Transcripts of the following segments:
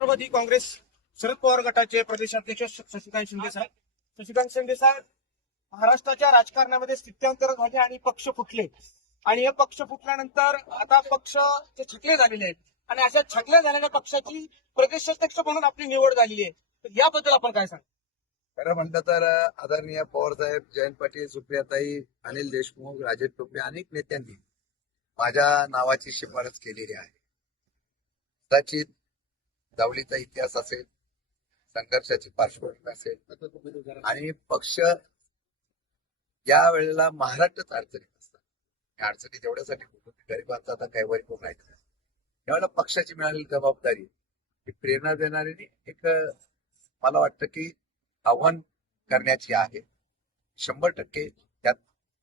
राष्ट्रवादी काँग्रेस शरद पवार गटाचे प्रदेशाध्यक्ष शशिकांत शिंदे साहेब. शशिकांत शिंदे साहेब महाराष्ट्राच्या राजकारणामध्ये स्थित्यांतर झाले आणि पक्ष फुटले. आणि हे पक्ष फुटल्यानंतर आता पक्ष ते छकले झालेले आहेत आणि अशा छकल्या झालेल्या पक्षाची प्रदेशाध्यक्ष म्हणून आपली निवड झालेली आहे. तर याबद्दल आपण काय सांग? खरं म्हणलं तर आदरणीय पवार साहेब जयंत पाटील सुप्रियाताई अनिल देशमुख राजेश टोपे अनेक नेत्यांनी माझ्या नावाची शिफारस केलेली आहे. कदाचित जावळीचा इतिहास असेल संघर्षाची पार्श्वभूमी असेल आणि पक्ष या वेळेला महाराष्ट्रच अडचणीत असतात. या अडचणी जेवढ्यासाठी गरिबांचा आता काही वरी राहायचं नाही. त्यावेळेला पक्षाची मिळालेली जबाबदारी ही प्रेरणा देणारी एक मला वाटतं की आव्हान करण्याची आहे. शंभर टक्के त्यात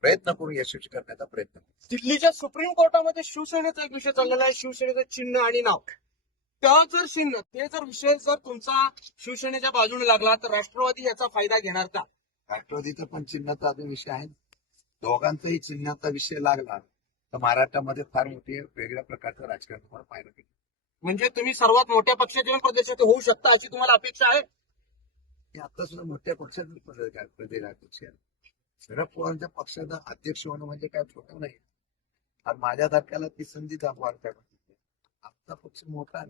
प्रयत्न करून यशस्वी करण्याचा प्रयत्न दिल्लीच्या सुप्रीम कोर्टामध्ये शिवसेनेचा एक विषय चाललेला आहे. शिवसेनेचं चिन्ह आणि नाव. त्या जर चिन्ह ते जर विषय जर तुमचा शिवसेनेच्या बाजूने लागला तर राष्ट्रवादी याचा फायदा घेणार का? राष्ट्रवादीचा पण चिन्हाचा अजून विषय आहे. दोघांचाही चिन्हाचा विषय लागला तर महाराष्ट्रामध्ये फार मोठी वेगळ्या प्रकारचं राजकारण तुम्हाला पाहायला मिळेल. म्हणजे तुम्ही सर्वात मोठ्या पक्षाच्या प्रदेशात होऊ शकता अशी तुम्हाला अपेक्षा आहे? आता सुद्धा मोठ्या पक्षात प्रदेशाध्यक्ष आहे. शरद पवारांच्या पक्षाचा अध्यक्ष होणं म्हणजे काय छोटं नाही. आज माझ्या तारखेला ती संधी साहेबांनी आमचा पक्ष मोठा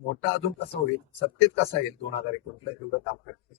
मोठा अजून कसा होईल? सत्तेत कसा येईल दोन हजार एकोणीसला एवढं काम करत